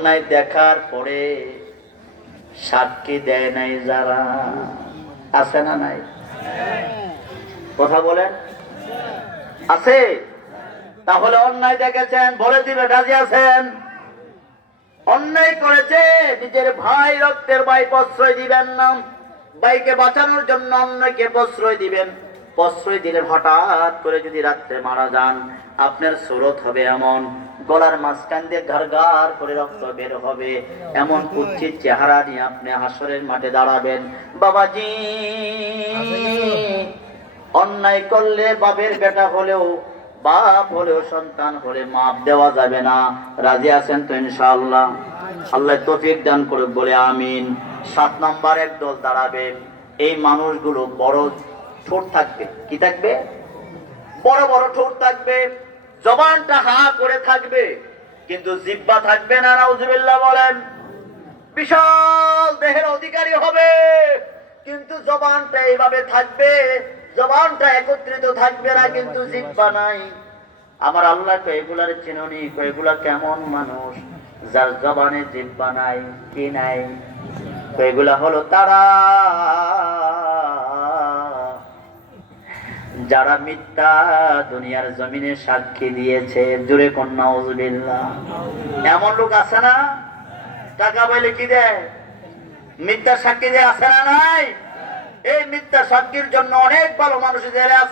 অন্যায় দেখার পরে সাক্ষী দেয় নাই যারা। আছে না নাই? কথা বলেন? আছে? তাহলে অন্যায় দেখেছেন, বলে দিবে, রাজি আছেন? অন্যায় করেছে, নিজের ভাই রক্তের ভাই প্রশ্রয় দিবেন না। ভাইকে বাঁচানোর জন্য অন্যকে প্রশ্রয় দিবেন। প্রশ্রয় দিলে হঠাৎ করে যদি রাত্রে মারা যান, আপনার সুরত হবে এমন। গলার মাঝখান দিয়ে ঘর ঘর করে রক্ত বের হবে। এমন কুচ্ছির চেহারা নিয়ে আপনি হাসরের মাঠে দাঁড়াবেন। বাবাজি! অন্যায় করলে বাপের বেটা হলেও, বাপ হলেও সন্তান হলে মাপ দেওয়া যাবে না। রাজি আছেন তো ইনশাআল্লাহ? আল্লাহ তৌফিক দান করে বলে আমিন। সাত নম্বর এক দল দাঁড়াবে। এই মানুষগুলো বড় ঠোঁট থাকবে। কি থাকবে? বড় বড় ঠোঁট থাকবে। জবানটা হা করে থাকবে। কিন্তু জিব্বা থাকবে না, নাউজুবিল্লাহ বলেন। বিশাল দেহের অধিকারী হবে। কিন্তু জবানটা এইভাবে থাকবে। জবানটা একত্রিত থাকবে না, কিন্তু জিব্বা নাই। আমার আল্লাহ কয়েগুলার চিননি কয়েগুলা কেমন মানুষ যার জবানে জিব্বা নাই, কি নাই? কয়েগুলা হলো তারা। যারা মিথ্যা দুনিয়ার জমিনে সাক্ষী দিয়েছে, জুড়ে কন্যা এমন লোক আছে না? টাকা পাইলে কি দেয়? মিথ্যা সাক্ষী দেয় আছে না নাই? এই মিথ্যা সাক্ষীর জন্য অনেক ভালো মানুষ জেলে আছে।